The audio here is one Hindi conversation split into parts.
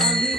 Amin.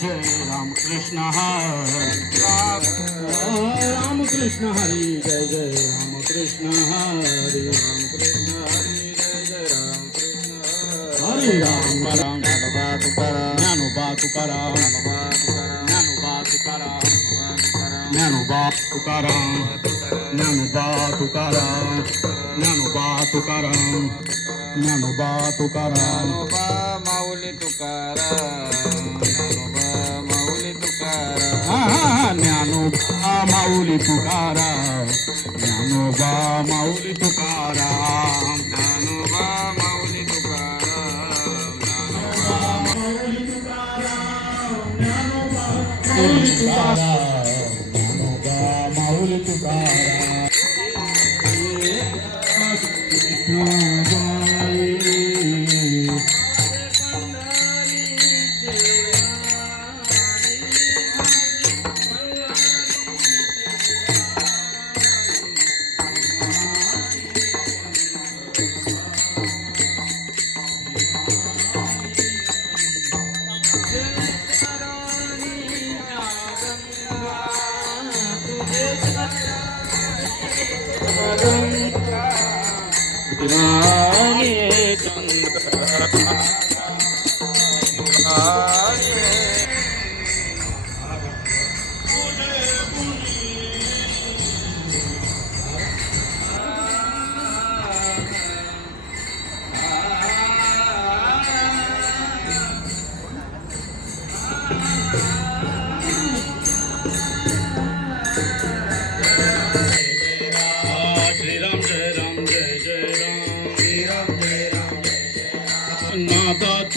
जय राम कृष्ण हरे राम कृष्ण हरे जय जय राम कृष्ण हरे राम कृष्ण हरे जय जय राम कृष्ण हरे राम करा राम नानोबा तुकाराम नानोबा तुकाराम नानोबा तुकाराम नानोबा तुकाराम नानोबा तुकाराम नानोबा तुकाराम ज्ञानोबा तुकाराम ज्ञानोबा माऊली तुकाराम ज्ञानोबा జ్ఞానోబా మౌలి పుకారా జ్ఞానోబా మౌలి పుకారా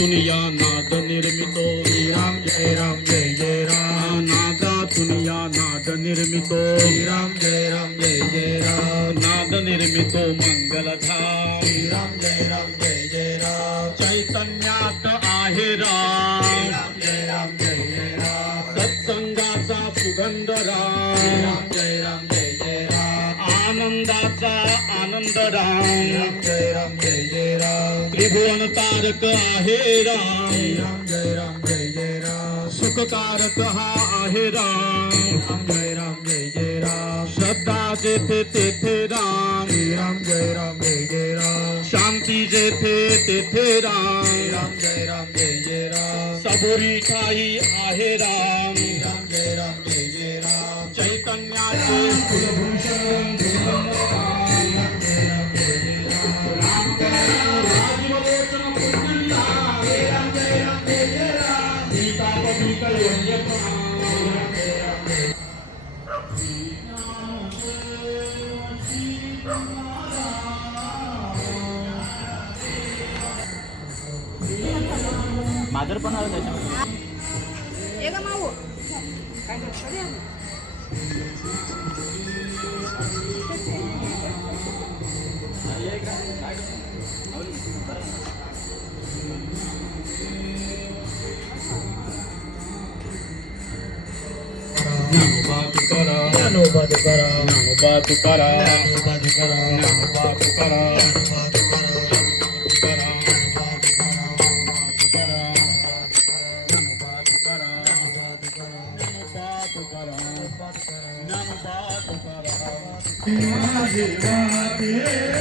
दुनिया नाद निर्मितो राम जय राम जय जय राम नाद दुनिया नाद निर्मितो राम जय राम जय जय राम नाद निर्मितो मंगलधाम राम जय राम जय जय राम चैतन्यात आहे राम जय राम जय जय राम सत्संगाचा सुगंध राम जय राम जय जय राम आनंदाचा आनंद राम जय राम त्रिभुवन तारक आहे राम राम जय राम जय जय राम तारक हा आहे राम राम जय राम जय जय राम श्रद्धा जेथे तेथे राम राम जय राम जय जय राम शांती जेथे तेथे राम राम जय राम जय जय राम सबुरी ठाई आहे राम राम जय राम जय जय राम चैतन्याचे गाजर पण आलं त्याच्यामध्ये ये माऊ काय Nano Badu Para Nano Badu Para Nano Badu Para Nano Badu Para Radhe Radhe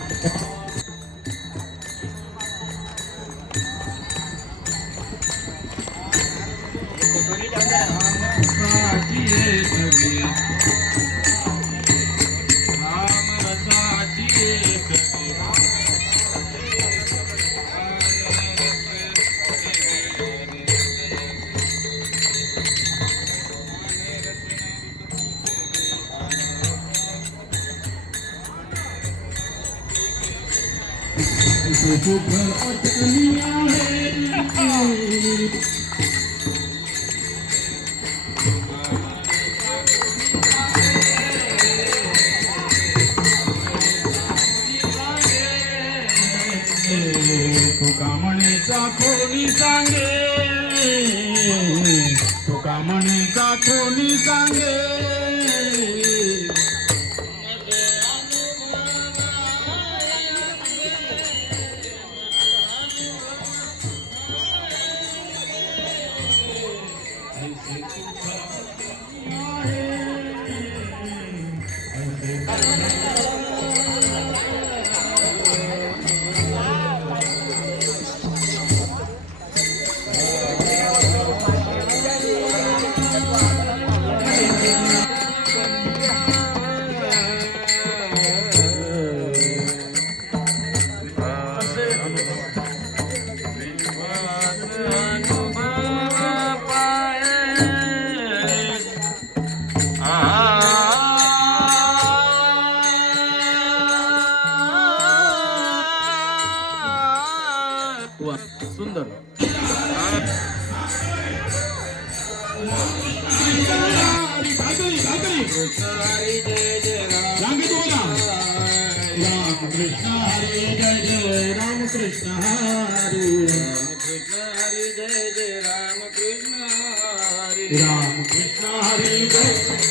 सांगे तुका म्हणे काकोणी सांगे कृष्ण हरे जय जय राम राम कृष्ण हरे जय जय राम कृष्ण हरे कृष्ण हरे जय जय राम कृष्ण हरे राम कृष्ण हरे जय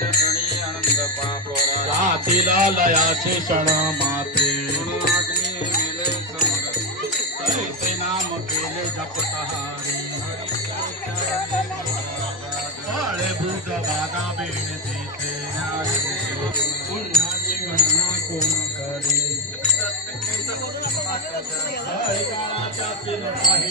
रातीला लयाचे क्षण माते ऐसे नाम केले जपतहारी काळे भूत बाधा बेण देते पुण्याची गणना कोण करे काळाच्या तिला काही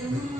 Thank mm-hmm. you.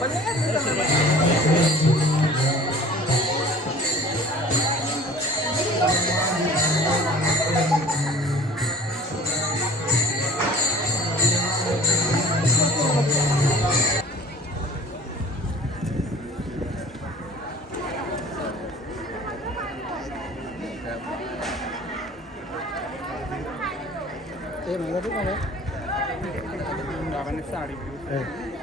Eh, ma la prima eh. no? Eh.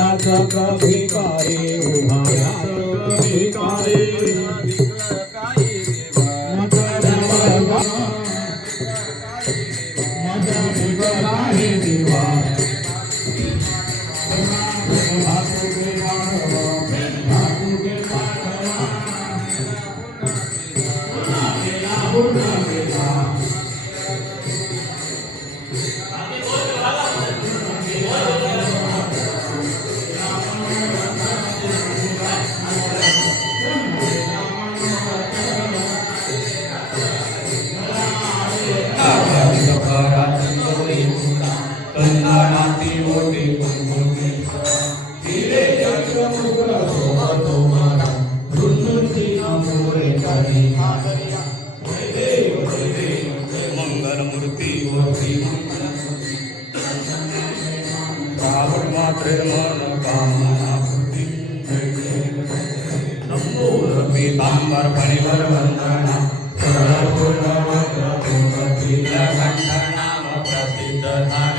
या तो कभी कारे उभाया तो कभी कारे the high.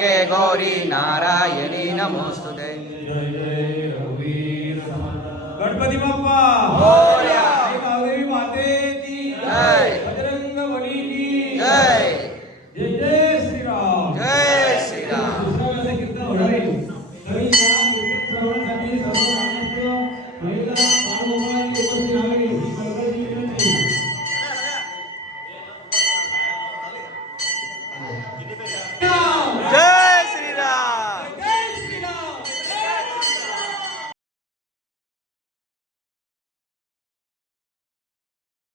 अंबिके गौरी नारायणी नमोस्तुते गणपती बाप्पा